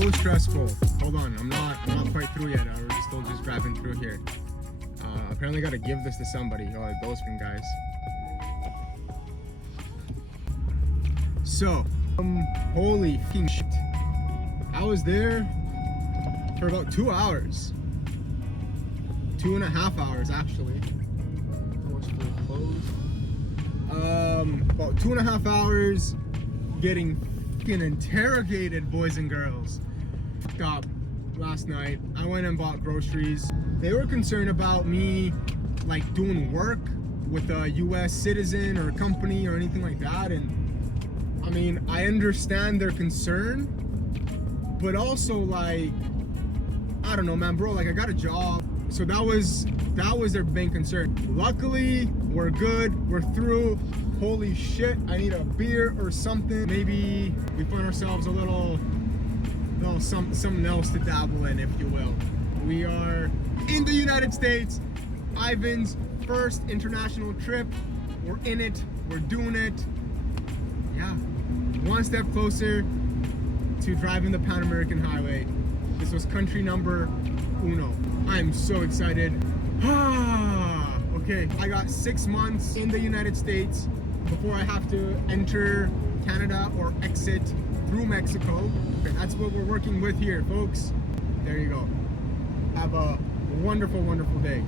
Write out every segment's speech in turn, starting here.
so stressful. Hold on, I'm not quite through yet. I'm still just driving through here. Apparently got to give this to somebody. Oh, those guys. So, holy fucking shit. I was there for about 2 hours. 2.5 hours, actually. Forcefully closed. About 2.5 hours getting fucking interrogated, boys and girls. Fucked up last night. I went and bought groceries. They were concerned about me, like, doing work with a US citizen or a company or anything like that. And I mean, I understand their concern, but also, like, I don't know, man, bro, like, I got a job. So that was their main concern. Luckily, we're good, we're through. Holy shit, I need a beer or something. Maybe we find ourselves a little something else to dabble in, if you will. We are in the United States. Ivan's first international trip. We're in it, we're doing it. Yeah, one step closer to driving the Pan American Highway. This was country number uno. I'm so excited. Okay, I got 6 months in the United States before I have to enter Canada or exit through Mexico. Okay, that's what we're working with here, folks. There you go. Have a wonderful, wonderful day.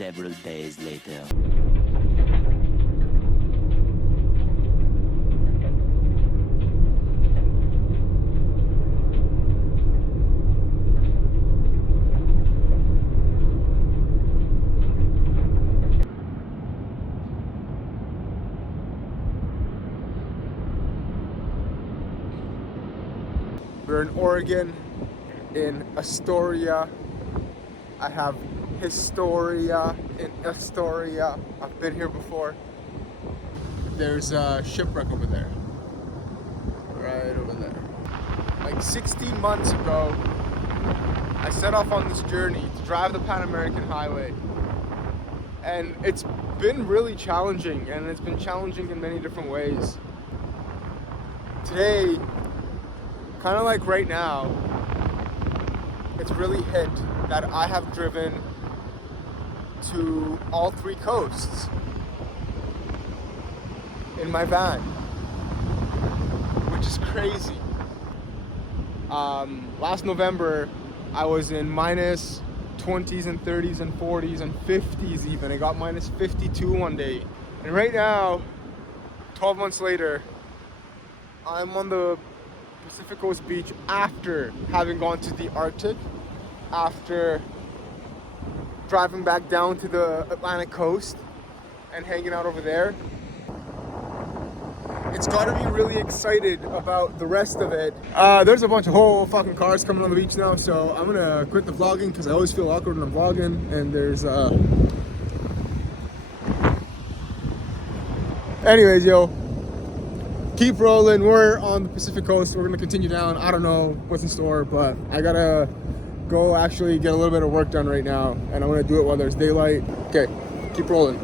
Several days later. We're in Oregon, in Astoria. I have Historia in Astoria. I've been here before. There's a shipwreck over there. Right over there. Like 16 months ago, I set off on this journey to drive the Pan American Highway. And it's been really challenging, and it's been challenging in many different ways. Today, kind of like right now, it's really hit that I have driven to all three coasts in my van, which is crazy. Last November, I was in minus 20s and 30s and 40s and 50s even. I got minus 52 one day. And right now, 12 months later, I'm on the Pacific Coast beach after having gone to the Arctic, after driving back down to the Atlantic coast and hanging out over there. It's got to be really excited about the rest of it. There's a bunch of whole fucking cars coming on the beach now, so I'm gonna quit the vlogging because I always feel awkward when I'm vlogging. And there's anyways, yo, keep rolling. We're on the Pacific Coast. We're gonna continue down. I don't know what's in store, but I gotta go actually get a little bit of work done right now, and I'm gonna do it while there's daylight. Okay, keep rolling.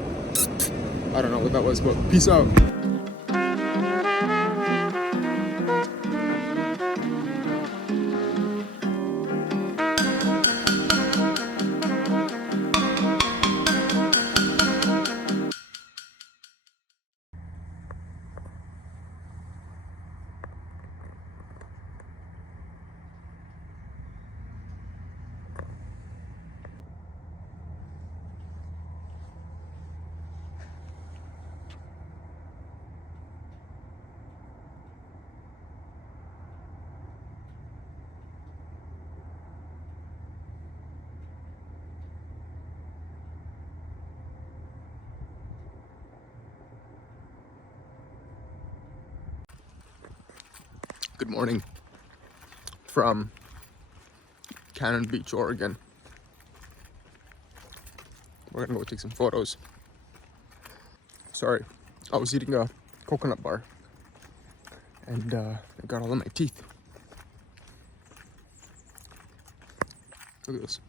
I don't know what that was, but peace out. Good morning from Cannon Beach, Oregon. We're gonna go take some photos. Sorry, I was eating a coconut bar and it got all in my teeth. Look at this.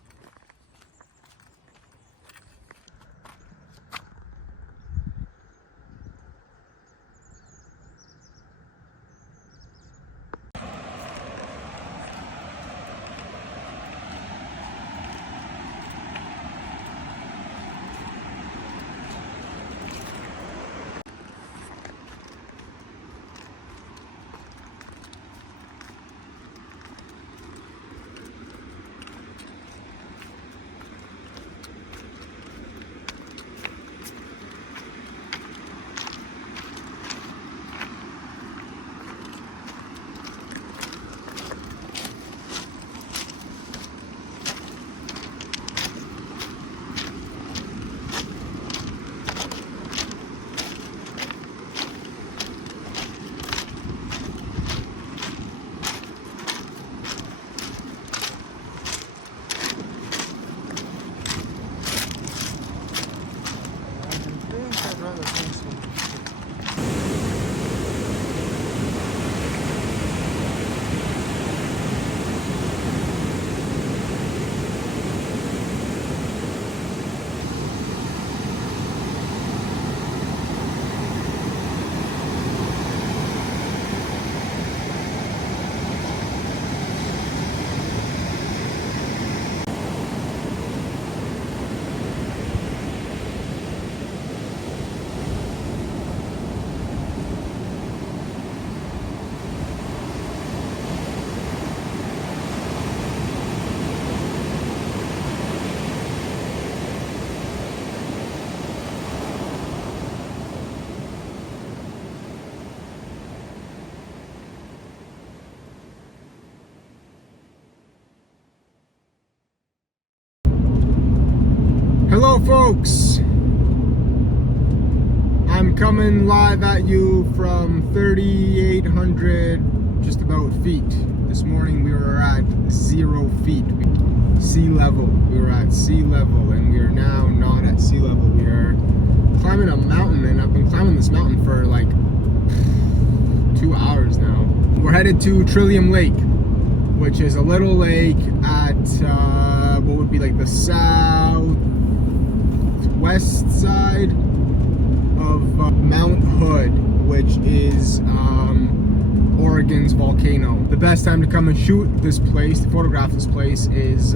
Hello folks, I'm coming live at you from 3,800 just about feet. This morning we were at 0 feet, sea level. We were at sea level and we are now not at sea level. We are climbing a mountain, and I've been climbing this mountain for like 2 hours now. We're headed to Trillium Lake, which is a little lake at what would be like the southwest side of Mount Hood, which is Oregon's volcano. The best time to come and shoot this place, to photograph this place, is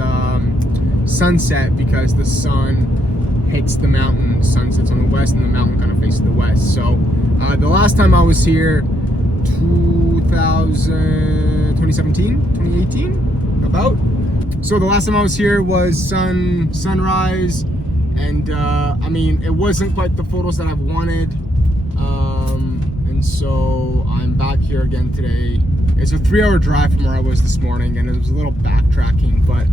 sunset, because the sun hits the mountain. Sun sets on the west and the mountain kind of faces the west. So the last time I was here, 2018 about. So the last time I was here was sunrise, and I mean, it wasn't quite the photos that I've wanted, and so I'm back here again today. It's a 3-hour drive from where I was this morning, and it was a little backtracking, but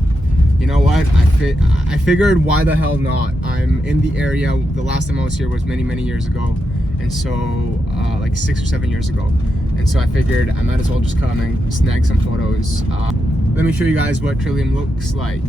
you know what, I figured, why the hell not? I'm in the area. The last time I was here was many years ago, and so like 6 or 7 years ago, and so I figured I might as well just come and snag some photos. Let me show you guys what Trillium looks like.